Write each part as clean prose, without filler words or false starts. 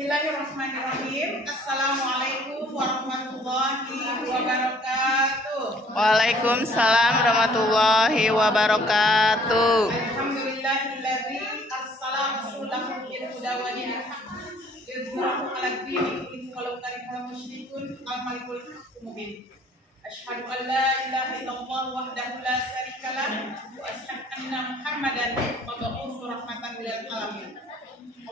Bismillahirrahmanirrahim. Assalamualaikum warahmatullahi wabarakatuh. Waalaikumsalam warahmatullahi wabarakatuh. Alhamdulillahilladzi arsala rasulahu bil huda wa dinil haqq liyudhhirahu 'alad dini walau karihal musyrikun al-malikul haqqul mubin. Asyhadu an la ilaha illallah wahdahu la syarika lah wa asyhadu anna Muhammadan mab'uts rahmatan lil alamin.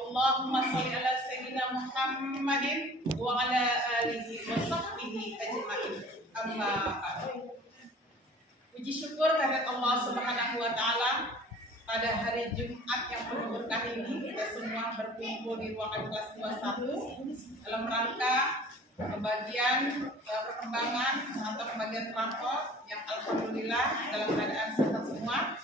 Allahumma sholli ala sayyidina Muhammadin wa ala alihi wa sahbihi ajma'in. Amma ba'du. Puji syukur kehadirat Allah Subhanahu wa taala pada hari Jumat yang penuh berkah ini kita semua berkumpul di ruangan kelas 21 dalam rangka pembagian perkembangan atau pembagian rapor yang alhamdulillah dalam keadaan sehat semua.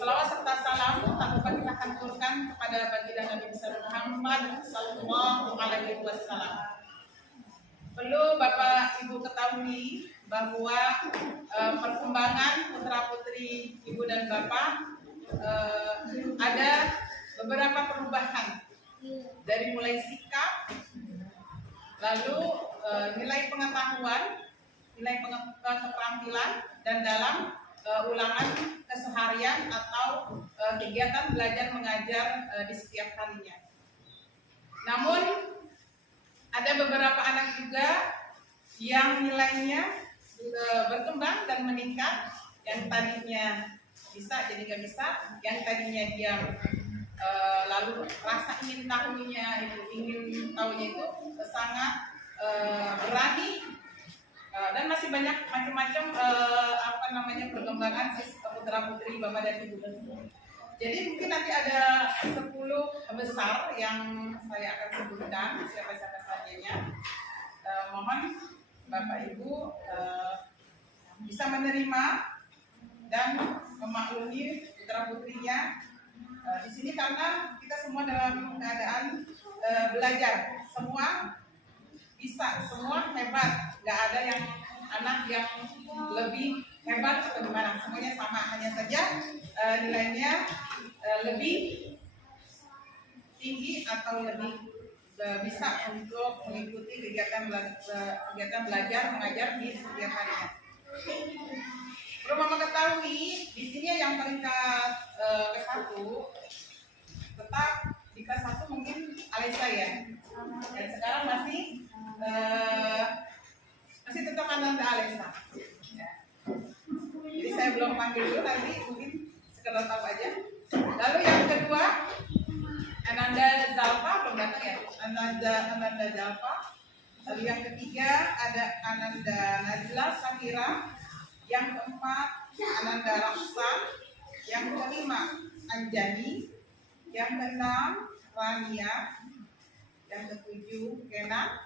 Salawat serta salam tak lupa kita haturkan kepada baginda Nabi besar Muhammad sallallahu alaihi wasallam. Perlu Bapak Ibu ketahui bahwa perkembangan putra putri Ibu dan Bapak ada beberapa perubahan dari mulai sikap, lalu nilai pengetahuan, nilai keterampilan, dan dalam ulangan keseharian atau kegiatan belajar mengajar di setiap harinya. Namun ada beberapa anak juga yang nilainya berkembang dan meningkat, yang tadinya bisa jadi nggak bisa, yang tadinya dia lalu rasa ingin tahunya itu sangat berani. Dan masih banyak macam-macam perkembangan putra putri Bapak dan Ibu. Jadi mungkin nanti ada 10 besar yang saya akan sebutkan siapa-siapa sajanya. Mohon Bapak Ibu bisa menerima dan memaklumi putra putrinya di sini karena kita semua dalam keadaan belajar, semua bisa, semua hebat, nggak ada yang anak yang lebih hebat atau gimana, semuanya sama, hanya saja nilainya lebih tinggi atau lebih bisa untuk mengikuti kegiatan belajar mengajar di setiap harinya. Perlu Mama ketahui di sini yang peringkat ke-1 tetap di kelas 1 mungkin Alisa ya, dan sekarang masih tetap Ananda Alisa. Ya. Jadi saya belum panggil dulu, nanti mungkin sekedar tahu aja. Lalu yang kedua Ananda Zalfa belum datang ya, Ananda Zalfa. Lalu yang ketiga ada Ananda Najla Safira. Yang keempat Ananda Raksa. Yang kelima Anjani. Yang keenam Rania. Yang ketujuh Kena.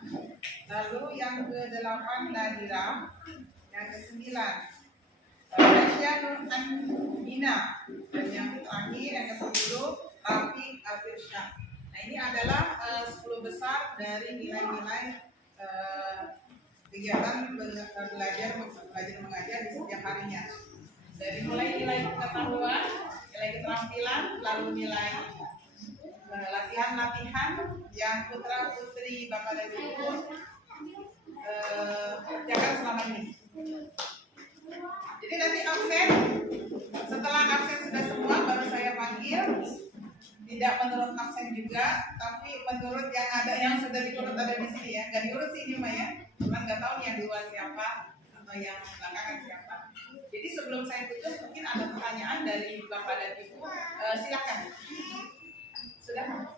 Lalu yang ke-8 Nadira. Yang ke-9 Rasya Nur Andina. Dan yang terakhir yang ke-10 Rafiq Afirsya. Nah, ini adalah 10 besar dari nilai-nilai kegiatan belajar mengajar di setiap harinya. Dari mulai nilai pengetahuan, nilai keterampilan, lalu nilai latihan-latihan yang putra putri Bapak dan Ibu kerjakan selama ini. Jadi nanti absen, setelah absen sudah semua baru saya panggil. Tidak menurut absen juga, tapi menurut yang ada, yang sudah diurut ada di sini ya. Gak diurut sih ini mah ya, cuman nggak tahu yang di luar siapa atau yang belakangan siapa. Jadi sebelum saya tutup mungkin ada pertanyaan dari Bapak dan Ibu, silakan. Sudah?